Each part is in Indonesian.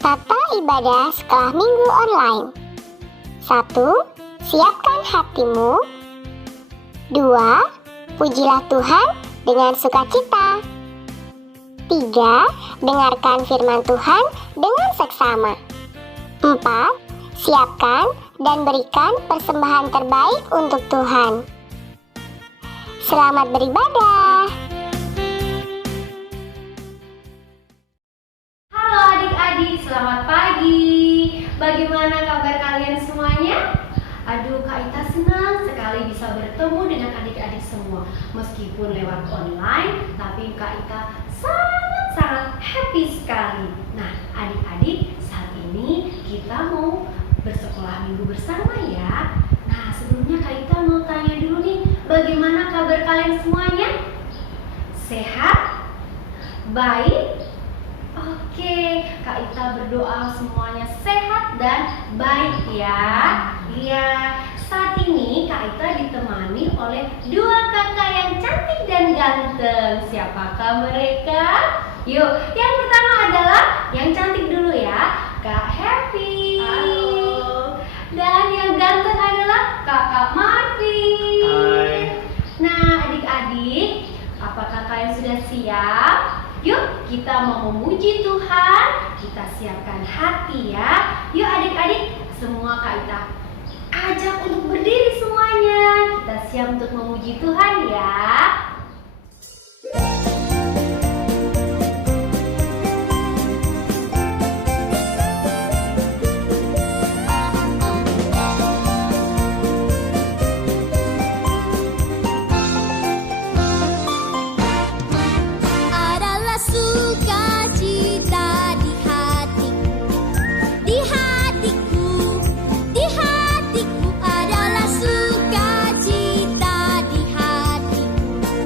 Tata ibadah sekolah minggu online. 1. Siapkan hatimu. 2. Pujilah Tuhan dengan sukacita. 3. Dengarkan firman Tuhan dengan seksama. 4. Siapkan dan berikan persembahan terbaik untuk Tuhan. Selamat beribadah. Halo adik-adik, selamat pagi. Bagaimana kabar kalian semuanya? Aduh, Kak Ita senang sekali bisa bertemu dengan adik-adik semua. Meskipun lewat online, tapi Kak Ita sangat happy sekali. Nah, adik-adik, saat ini kita mau bersekolah minggu bersama ya. Nah, sebelumnya Kak Ita mau tanya dulu nih, bagaimana kabar kalian semuanya? Sehat? Baik? Oke, Kak Ita berdoa semuanya sehat dan baik ya. Iya, saat ini Kak Ita ditemani oleh dua kakak yang cantik dan ganteng. Siapakah mereka? Yuk, yang pertama adalah yang cantik dulu ya, Kak Happy. Halo. Dan yang ganteng adalah Kakak Marvin. Hai. Nah, adik-adik, apakah kalian sudah siap? Yuk, kita mau memuji Tuhan. Kita siapkan hati ya. Yuk adik-adik, semua Kak Ita ajak untuk berdiri semuanya. Kita siap untuk memuji Tuhan ya. Adalah sukacita di hatiku, di hatiku, di hatiku adalah sukacita di hatiku.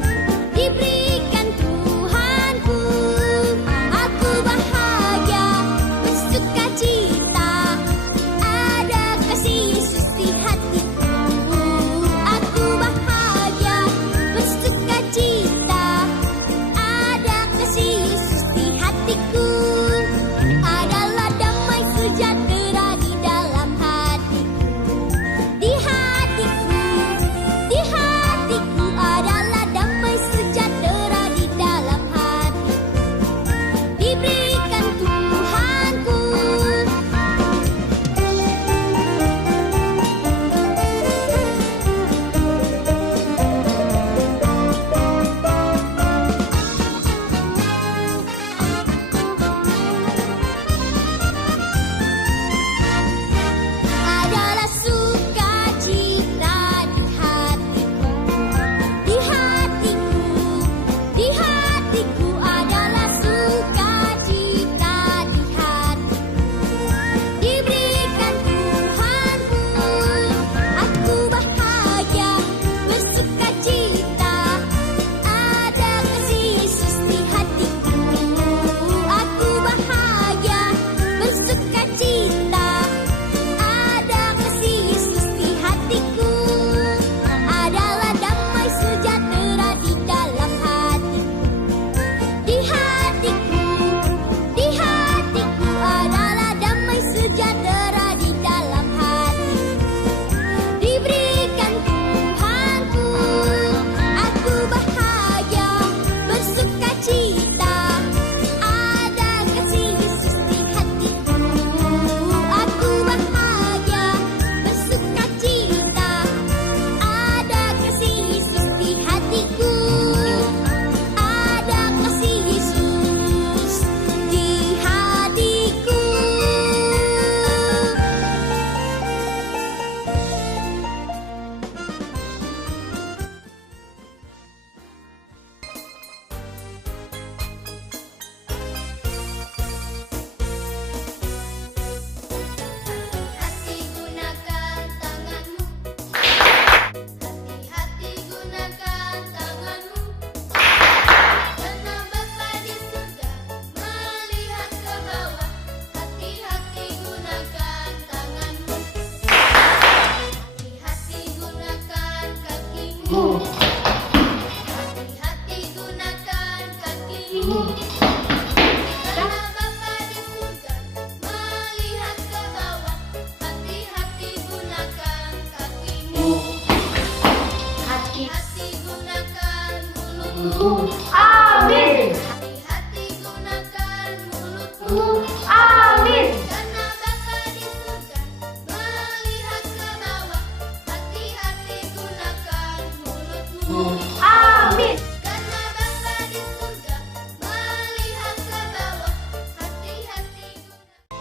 mulutmu. Amin. Karena Bapa di surga melihat ke bawah, hati-hati gunakan mulutmu. Amin. Karena Bapa di surga melihat ke bawah, hati-hati gunakan.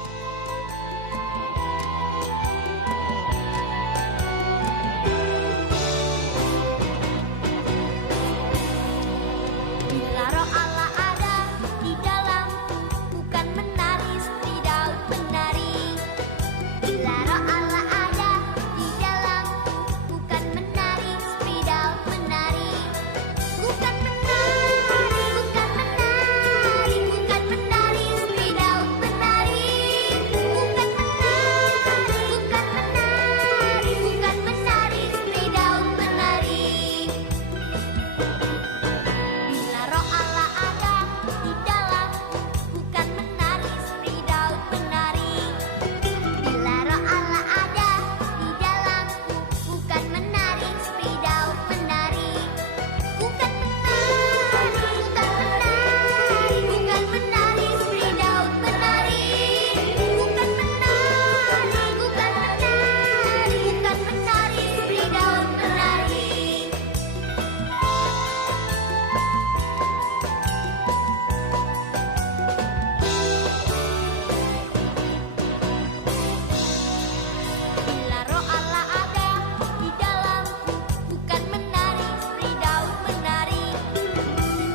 Bila roh Allah ada di dalamku, bukan menari seperti Daud menari. Bila roh Allah ada di dalamku, bukan menari seperti Daud menari. Bukan menari, bukan menari, bukan menari seperti Daud menari. Bukan menari, bukan menari, bukan menari seperti Daud menari. Bila roh Allah ada di dalamku, bukan menari seperti Daud menari. Bila roh Allah ada di dalamku, bukan menari seperti Daud menari. Bukan menari, bukan menari, bukan menari seperti Daud menari. Bukan menari, bukan menari, bukan menari seperti Daud menari. Bila roh Allah ada di dalamku, bukan menari seperti Daud menari.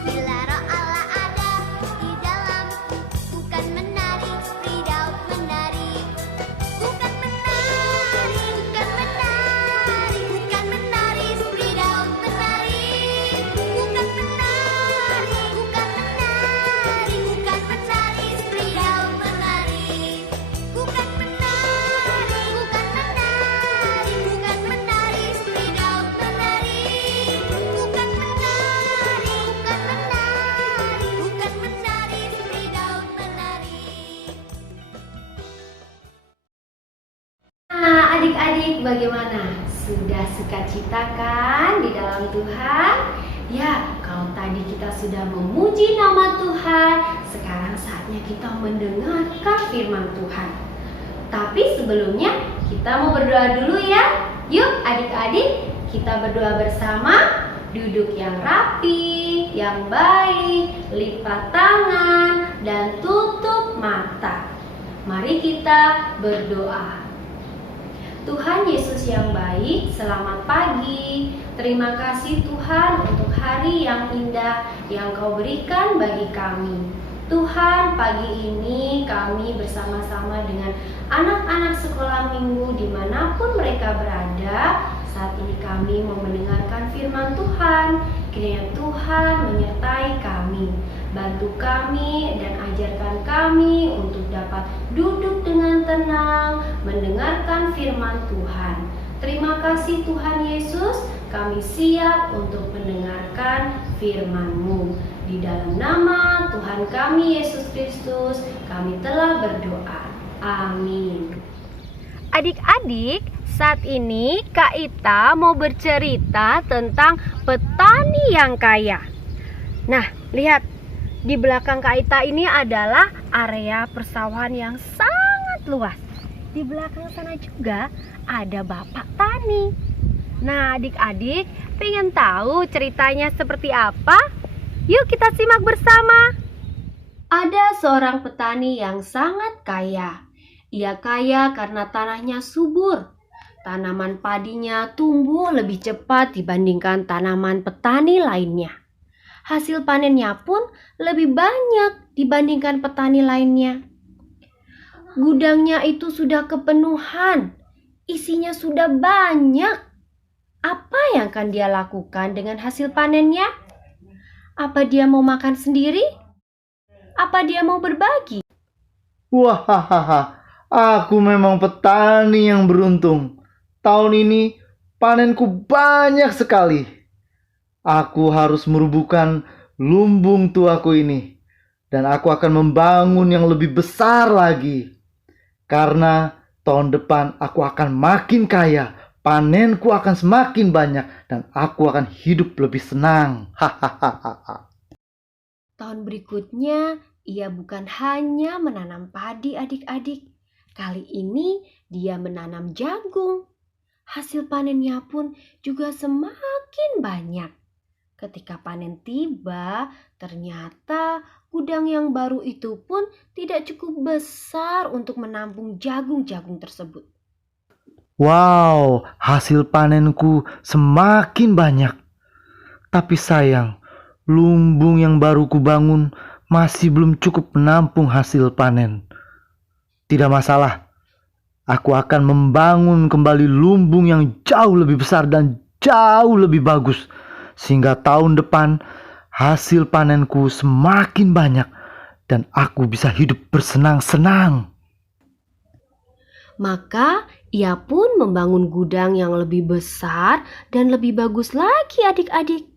Bila roh Allah ada di dalamku, bukan menari seperti Daud menari. Bukan menari, bukan menari, bukan menari seperti Daud menari. Bukan menari, bukan menari, bukan menari seperti Daud menari. Bukan menari, bukan menari, bukan menari seperti Daud menari. Bukan menari, bukan menari, bukan menari seperti Daud menari. Nah, adik-adik bagaimana? Sudah sukacita kan di dalam Tuhan? Ya, kalau tadi kita sudah memuji nama Tuhan, sekarang saatnya kita mendengarkan firman Tuhan. Tapi sebelumnya kita mau berdoa dulu ya. Yuk adik-adik, kita berdoa bersama. Duduk yang rapi, yang baik, lipat tangan, dan tutup mata. Mari kita berdoa. Tuhan Yesus yang baik, selamat pagi. Terima kasih Tuhan untuk hari yang indah yang Kau berikan bagi kami. Tuhan, pagi ini kami bersama-sama dengan anak-anak sekolah minggu dimanapun mereka berada. Saat ini kami mau mendengarkan firman Tuhan. Kiranya Tuhan menyertai kami, bantu kami dan ajarkan kami untuk dapat duduk dengan tenang mendengarkan firman Tuhan. Terima kasih Tuhan Yesus, kami siap untuk mendengarkan firman-Mu. Di dalam nama Tuhan kami Yesus Kristus, kami telah berdoa. Amin. Adik-adik, saat ini Kak Ita mau bercerita tentang petani yang kaya. Nah, lihat, di belakang Kak Ita ini adalah area persawahan yang sangat luas. Di belakang sana juga ada Bapak Tani. Nah, adik-adik pengen tahu ceritanya seperti apa? Yuk kita simak bersama. Ada seorang petani yang sangat kaya. Ia kaya karena tanahnya subur. Tanaman padinya tumbuh lebih cepat dibandingkan tanaman petani lainnya. Hasil panennya pun lebih banyak dibandingkan petani lainnya. Gudangnya itu sudah kepenuhan, isinya sudah banyak. Apa yang akan dia lakukan dengan hasil panennya? Apa dia mau makan sendiri? Apa dia mau berbagi? Wahahaha, aku memang petani yang beruntung. Tahun ini panenku banyak sekali. Aku harus merubuhkan lumbung tuaku ini. Dan aku akan membangun yang lebih besar lagi. Karena tahun depan aku akan makin kaya. Panenku akan semakin banyak. Dan aku akan hidup lebih senang. Hahaha. Tahun berikutnya ia bukan hanya menanam padi adik-adik. Kali ini dia menanam jagung. Hasil panennya pun juga semakin banyak. Ketika panen tiba, ternyata gudang yang baru itu pun tidak cukup besar untuk menampung jagung-jagung tersebut. Wow, hasil panenku semakin banyak. Tapi sayang, lumbung yang baru kubangun masih belum cukup menampung hasil panen. Tidak masalah, aku akan membangun kembali lumbung yang jauh lebih besar dan jauh lebih bagus. Sehingga tahun depan hasil panenku semakin banyak dan aku bisa hidup bersenang-senang. Maka ia pun membangun gudang yang lebih besar dan lebih bagus lagi adik-adik.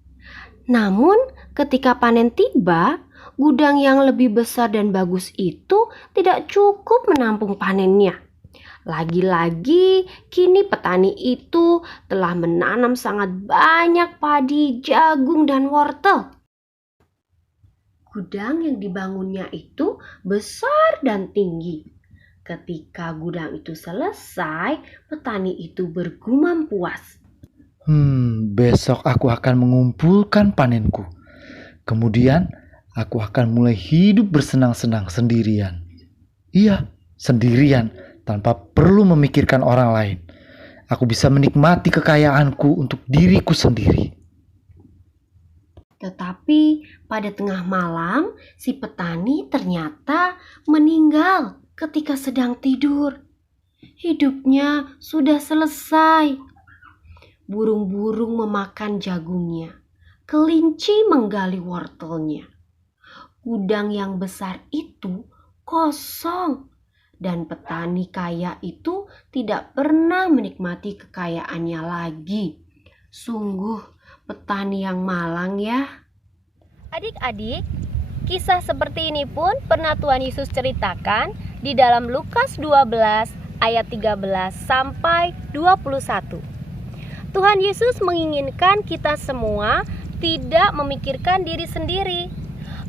Namun ketika panen tiba, gudang yang lebih besar dan bagus itu tidak cukup menampung panennya. Lagi-lagi kini petani itu telah menanam sangat banyak padi, jagung, dan wortel. Gudang yang dibangunnya itu besar dan tinggi. Ketika gudang itu selesai, petani itu bergumam puas. Besok aku akan mengumpulkan panenku. Kemudian aku akan mulai hidup bersenang-senang sendirian. Iya, sendirian, tanpa perlu memikirkan orang lain. Aku bisa menikmati kekayaanku untuk diriku sendiri. Tetapi pada tengah malam, si petani ternyata meninggal ketika sedang tidur. Hidupnya sudah selesai. Burung-burung memakan jagungnya. Kelinci menggali wortelnya. Gudang yang besar itu kosong. Dan petani kaya itu tidak pernah menikmati kekayaannya lagi. Sungguh petani yang malang ya. Adik-adik, kisah seperti ini pun pernah Tuhan Yesus ceritakan di dalam Lukas 12 ayat 13 sampai 21. Tuhan Yesus menginginkan kita semua tidak memikirkan diri sendiri.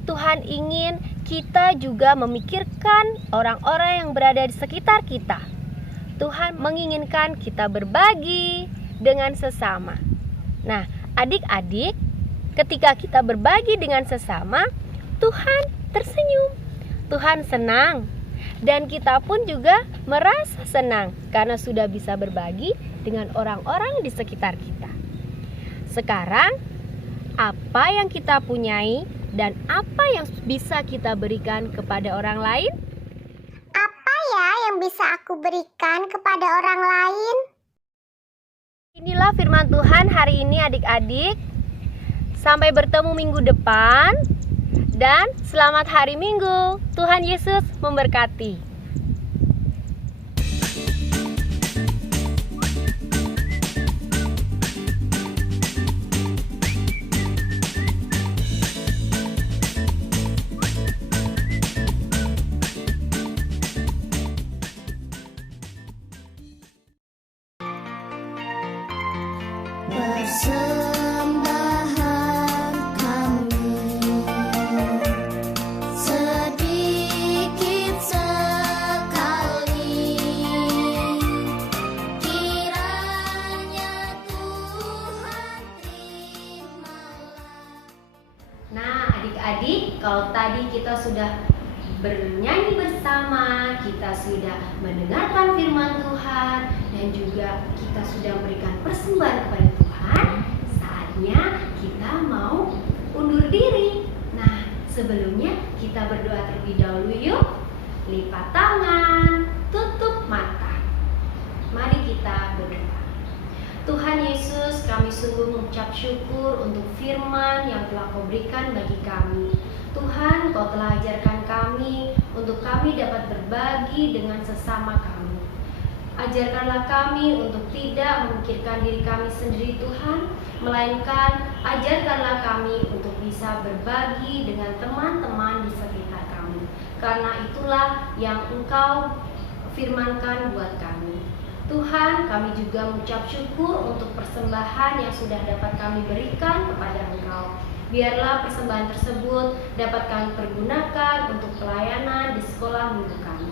Tuhan ingin kita juga memikirkan orang-orang yang berada di sekitar kita. Tuhan menginginkan kita berbagi dengan sesama. Nah, adik-adik, ketika kita berbagi dengan sesama, Tuhan tersenyum, Tuhan senang, dan kita pun juga merasa senang karena sudah bisa berbagi dengan orang-orang di sekitar kita. Sekarang, apa yang kita punyai dan apa yang bisa kita berikan kepada orang lain? Apa ya yang bisa aku berikan kepada orang lain? Inilah firman Tuhan hari ini adik-adik. Sampai bertemu minggu depan. Dan selamat hari Minggu. Tuhan Yesus memberkati. Persembahan kami sedikit sekali, kiranya Tuhan terimalah. Nah, adik-adik, kalau tadi kita sudah bernyanyi bersama, kita sudah mendengarkan firman Tuhan, dan juga kita sudah memberikan persembahan kepada Tuhan, saatnya kita mau undur diri. Nah, sebelumnya kita berdoa terlebih dahulu yuk. Lipat tangan, tutup mata. Mari kita berdoa. Tuhan Yesus, kami sungguh mengucap syukur untuk firman yang telah Kau berikan bagi kami. Tuhan, Kau telah ajarkan kami untuk kami dapat berbagi dengan sesama kami. Ajarkanlah kami untuk tidak memikirkan diri kami sendiri Tuhan, melainkan ajarkanlah kami untuk bisa berbagi dengan teman-teman di sekitar kami. Karena itulah yang Engkau firmankan buat kami. Tuhan, kami juga mengucap syukur untuk persembahan yang sudah dapat kami berikan kepada Engkau. Biarlah persembahan tersebut dapat kami pergunakan untuk sekolah minggu kami.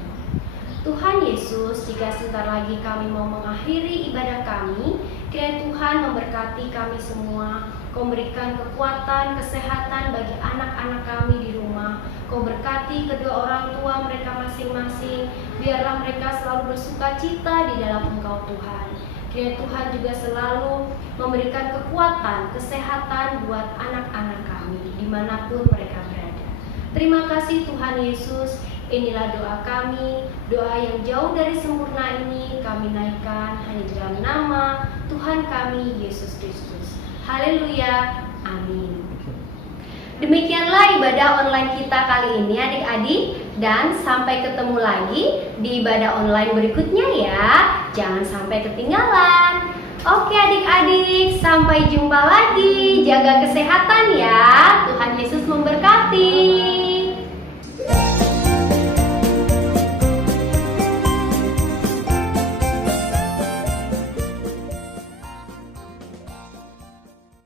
Tuhan Yesus, jika sebentar lagi kami mau mengakhiri ibadah kami, kiranya Tuhan memberkati kami semua. Kau berikan kekuatan, kesehatan bagi anak-anak kami di rumah. Kau berkati kedua orang tua mereka masing-masing. Biarlah mereka selalu bersuka cita di dalam Engkau Tuhan. Kiranya Tuhan juga selalu memberikan kekuatan, kesehatan buat anak-anak kami dimanapun mereka berada. Terima kasih Tuhan Yesus. Inilah doa kami, doa yang jauh dari sempurna ini kami naikkan hanya di dalam nama Tuhan kami Yesus Kristus. Haleluya, amin. Demikianlah ibadah online kita kali ini adik-adik, dan sampai ketemu lagi di ibadah online berikutnya ya. Jangan sampai ketinggalan. Oke adik-adik, sampai jumpa lagi. Jaga kesehatan ya. Tuhan Yesus memberkati.